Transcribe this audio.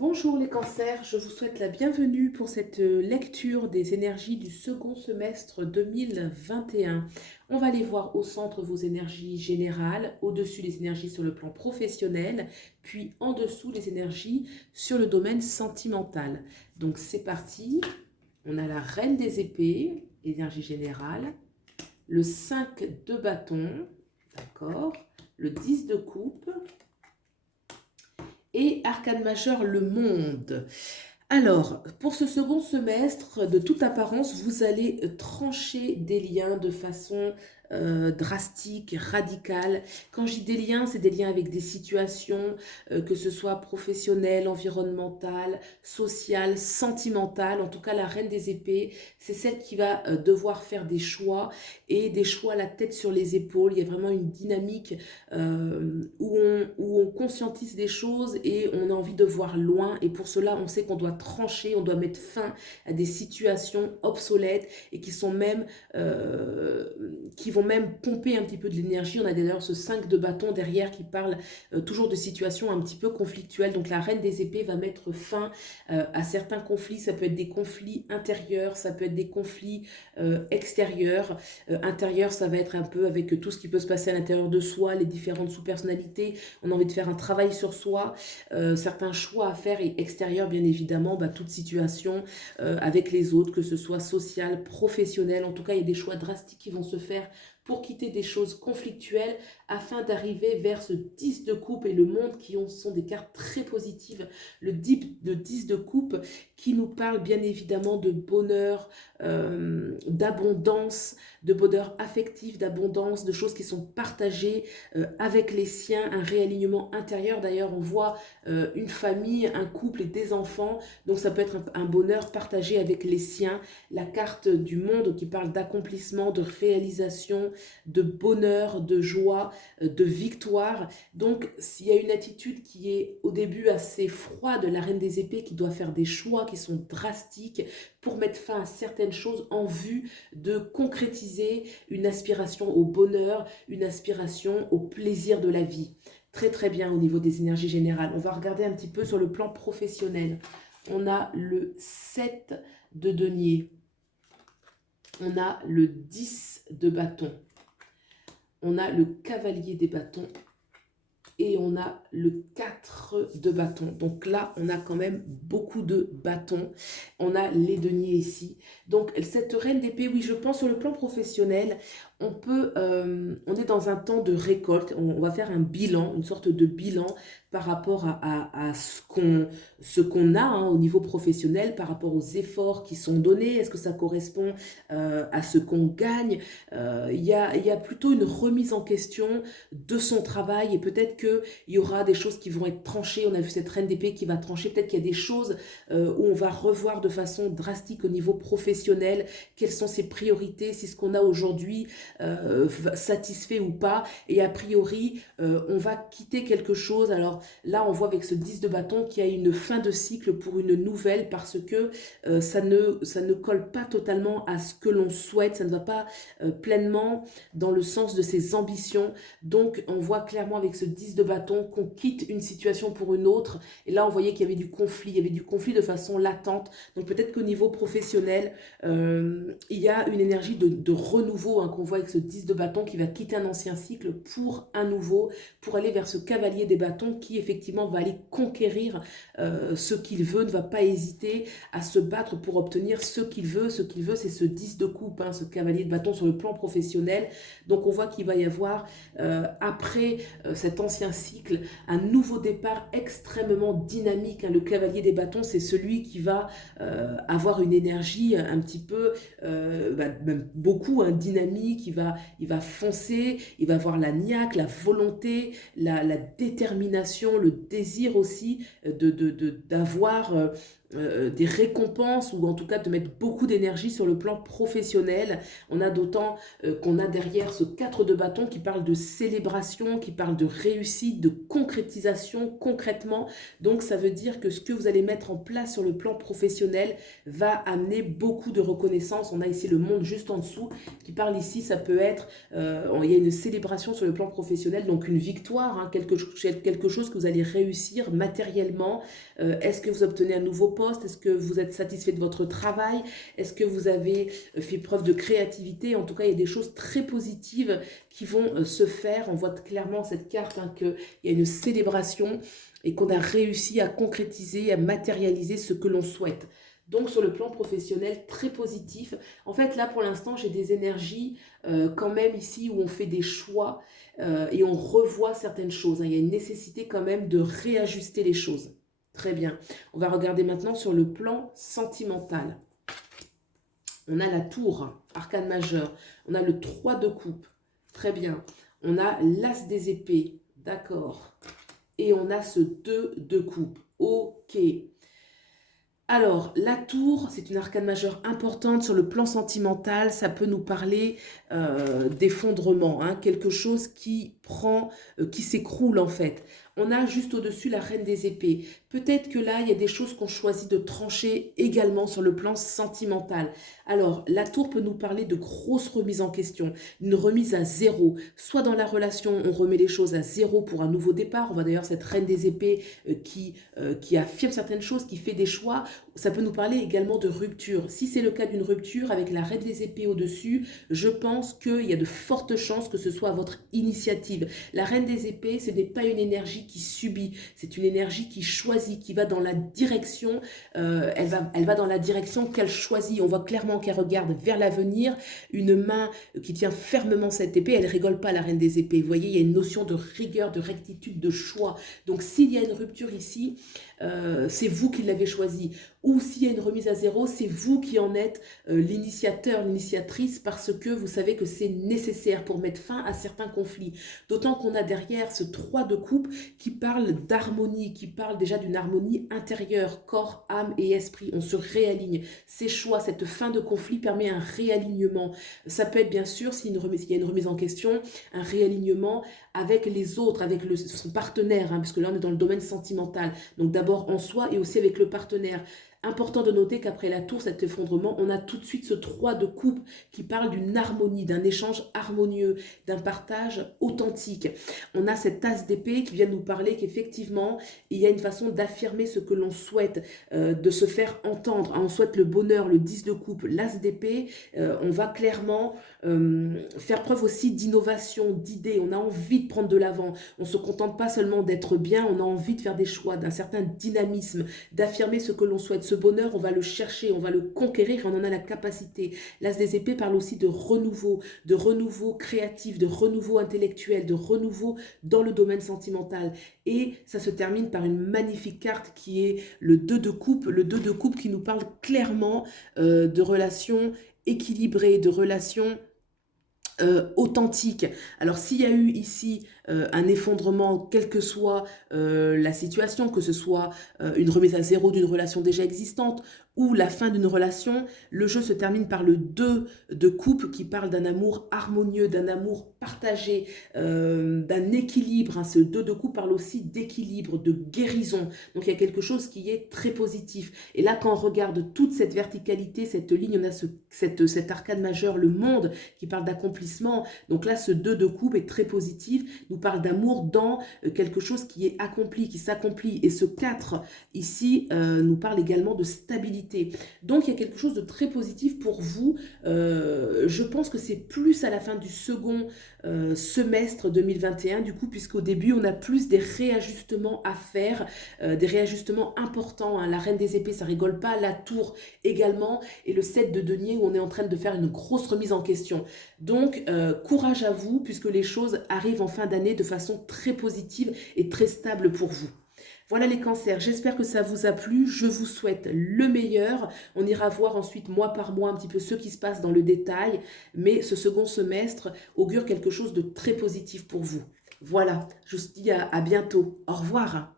Bonjour les cancers, je vous souhaite la bienvenue pour cette lecture des énergies du second semestre 2021. On va aller voir au centre vos énergies générales, au-dessus les énergies sur le plan professionnel, puis en dessous les énergies sur le domaine sentimental. Donc c'est parti, on a la reine des épées, énergie générale, le 5 de bâton, d'accord, le 10 de coupe, et arcane majeur, le monde. Alors, pour ce second semestre, de toute apparence, vous allez trancher des liens de façon drastique, radicale. Quand je dis des liens, c'est des liens avec des situations, que ce soit professionnelles, environnementales, sociales, sentimentales. En tout cas, la reine des épées, c'est celle qui va devoir faire des choix et des choix la tête sur les épaules. Il y a vraiment une dynamique où on conscientise des choses et on a envie de voir loin. Et pour cela, on sait qu'on doit trancher, on doit mettre fin à des situations obsolètes et qui vont même pomper un petit peu de l'énergie. On a d'ailleurs ce 5 de bâton derrière qui parle toujours de situations un petit peu conflictuelles. Donc la reine des épées va mettre fin à certains conflits. Ça peut être des conflits intérieurs, ça peut être des conflits extérieurs. Intérieur, ça va être un peu avec tout ce qui peut se passer à l'intérieur de soi, les différentes sous-personnalités. On a envie de faire un travail sur soi, certains choix à faire, et extérieur, bien évidemment, toute situation avec les autres, que ce soit social, professionnel. En tout cas, il y a des choix drastiques qui vont se faire pour quitter des choses conflictuelles afin d'arriver vers ce 10 de coupe et le monde sont des cartes très positives. Le 10 de coupe qui nous parle bien évidemment de bonheur, d'abondance, de bonheur affectif, d'abondance, de choses qui sont partagées avec les siens, un réalignement intérieur. D'ailleurs, on voit une famille, un couple et des enfants, donc ça peut être un bonheur partagé avec les siens. La carte du monde qui parle d'accomplissement, de réalisation, de bonheur, de joie, de victoire. Donc s'il y a une attitude qui est au début assez froide, la reine des épées qui doit faire des choix qui sont drastiques pour mettre fin à certaines choses en vue de concrétiser une aspiration au bonheur, une aspiration au plaisir de la vie. Très très bien au niveau des énergies générales. On va regarder un petit peu sur le plan professionnel. On a le 7 de denier. On a le 10 de bâton. On a le cavalier des bâtons. Et on a le 4 de bâton. Donc là, on a quand même beaucoup de bâtons. On a les deniers ici. Donc cette reine d'épée, oui, je pense sur le plan professionnel, on est dans un temps de récolte. On va faire un bilan, une sorte de bilan par rapport à ce qu'on a au niveau professionnel, par rapport aux efforts qui sont donnés. Est-ce que ça correspond à ce qu'on gagne? Il y a plutôt une remise en question de son travail, et peut-être qu'il y aura des choses qui vont être tranchées. On a vu cette reine d'épée qui va trancher. Peut-être qu'il y a des choses où on va revoir de façon drastique au niveau professionnel quelles sont ses priorités, si ce qu'on a aujourd'hui satisfait ou pas. Et a priori, on va quitter quelque chose. Alors là, on voit avec ce 10 de bâton qu'il y a une fin de cycle pour une nouvelle, parce que ça ne colle pas totalement à ce que l'on souhaite. Ça ne va pas pleinement dans le sens de ses ambitions. Donc, on voit clairement avec ce 10 de bâton qu'on quitte une situation pour une autre. Et là, on voyait qu'il y avait du conflit. Il y avait du conflit de façon latente. Donc, peut-être qu'au niveau professionnel, il y a une énergie de renouveau qu'on voit avec ce 10 de bâton qui va quitter un ancien cycle pour un nouveau, pour aller vers ce cavalier des bâtons qui, effectivement, va aller conquérir ce qu'il veut, ne va pas hésiter à se battre pour obtenir ce qu'il veut. Ce qu'il veut, c'est ce 10 de coupe, ce cavalier de bâton sur le plan professionnel. Donc, on voit qu'il va y avoir après cet ancien cycle, un nouveau départ extrêmement dynamique. Le cavalier des bâtons, c'est celui qui va avoir une énergie un petit peu, même beaucoup dynamique. Il va foncer, il va avoir la niaque, la volonté, la détermination, le désir aussi d'avoir des récompenses ou en tout cas de mettre beaucoup d'énergie sur le plan professionnel. On a d'autant qu'on a derrière ce 4 de bâton qui parle de célébration, qui parle de réussite, de concrétisation concrètement. Donc ça veut dire que ce que vous allez mettre en place sur le plan professionnel va amener beaucoup de reconnaissance. On a ici le monde juste en dessous qui parle ici, ça peut être, il y a une célébration sur le plan professionnel, donc une victoire, hein, quelque chose que vous allez réussir matériellement. Est-ce que vous obtenez un nouveau poste? Est-ce que vous êtes satisfait de votre travail? Est-ce que vous avez fait preuve de créativité? En tout cas, il y a des choses très positives qui vont se faire. On voit clairement cette carte hein, qu'il y a une célébration et qu'on a réussi à concrétiser, à matérialiser ce que l'on souhaite. Donc sur le plan professionnel, très positif. En fait, là pour l'instant, j'ai des énergies quand même ici où on fait des choix et on revoit certaines choses, hein. Il y a une nécessité quand même de réajuster les choses. Très bien. On va regarder maintenant sur le plan sentimental. On a la tour, arcane majeur. On a le 3 de coupe. Très bien. On a l'as des épées. D'accord. Et on a ce 2 de coupe. Ok. Alors, la tour, c'est une arcane majeure importante sur le plan sentimental. Ça peut nous parler d'effondrement, hein, quelque chose qui prend, qui s'écroule en fait. On a juste au-dessus la reine des épées. Peut-être que là, il y a des choses qu'on choisit de trancher également sur le plan sentimental. Alors, la tour peut nous parler de grosses remises en question, une remise à zéro. Soit dans la relation, on remet les choses à zéro pour un nouveau départ. On voit d'ailleurs cette reine des épées qui affirme certaines choses, qui fait des choix. Ça peut nous parler également de rupture. Si c'est le cas d'une rupture avec la reine des épées au-dessus, je pense qu'il y a de fortes chances que ce soit à votre initiative. La reine des épées, ce n'est pas une énergie qui subit, c'est une énergie qui choisit, qui va dans la direction, elle va dans la direction qu'elle choisit. On voit clairement qu'elle regarde vers l'avenir, une main qui tient fermement cette épée, elle rigole pas la reine des épées. Vous voyez, il y a une notion de rigueur, de rectitude, de choix. Donc s'il y a une rupture ici, c'est vous qui l'avez choisi. Ou s'il y a une remise à zéro, c'est vous qui en êtes l'initiateur, l'initiatrice, parce que vous savez que c'est nécessaire pour mettre fin à certains conflits. D'autant qu'on a derrière ce 3 de coupe qui parle d'harmonie, qui parle déjà d'une harmonie intérieure, corps, âme et esprit. On se réaligne. Ces choix, cette fin de conflit permet un réalignement. Ça peut être bien sûr, s'il y a une remise en question, un réalignement avec les autres, avec son partenaire, hein, parce que là on est dans le domaine sentimental. Donc d'abord en soi et aussi avec le partenaire. Important de noter qu'après la tour, cet effondrement, on a tout de suite ce 3 de coupe qui parle d'une harmonie, d'un échange harmonieux, d'un partage authentique. On a cette tasse d'épée qui vient nous parler qu'effectivement, il y a une façon d'affirmer ce que l'on souhaite, de se faire entendre. On souhaite le bonheur, le 10 de coupe, l'as d'épée. On va clairement faire preuve aussi d'innovation, d'idées. On a envie de prendre de l'avant. On ne se contente pas seulement d'être bien, on a envie de faire des choix, d'un certain dynamisme, d'affirmer ce que l'on souhaite. Ce bonheur, on va le chercher, on va le conquérir et on en a la capacité. L'as des épées parle aussi de renouveau créatif, de renouveau intellectuel, de renouveau dans le domaine sentimental. Et ça se termine par une magnifique carte qui est le 2 de coupe. Le 2 de coupe qui nous parle clairement de relations équilibrées, de relations authentique. Alors s'il y a eu ici un effondrement, quelle que soit la situation, que ce soit une remise à zéro d'une relation déjà existante ou la fin d'une relation, le jeu se termine par le 2 de coupe qui parle d'un amour harmonieux, d'un amour partagé, d'un équilibre. Hein. Ce 2 de coupe parle aussi d'équilibre, de guérison. Donc il y a quelque chose qui est très positif. Et là, quand on regarde toute cette verticalité, cette ligne, on a cet arcane majeur, le monde, qui parle d'accomplissement. Donc là, ce 2 de coupe est très positif, nous parle d'amour dans quelque chose qui est accompli, qui s'accomplit. Et ce 4 ici nous parle également de stabilité. Donc il y a quelque chose de très positif pour vous. Je pense que c'est plus à la fin du second semestre 2021, du coup, puisqu'au début, on a plus des réajustements à faire, des réajustements importants. Hein. La reine des épées, ça rigole pas, la tour également, et le 7 de denier où on est en train de faire une grosse remise en question. Donc, courage à vous, puisque les choses arrivent en fin d'année de façon très positive et très stable pour vous. Voilà les cancers, j'espère que ça vous a plu, je vous souhaite le meilleur. On ira voir ensuite mois par mois un petit peu ce qui se passe dans le détail, mais ce second semestre augure quelque chose de très positif pour vous. Voilà, je vous dis à bientôt, au revoir.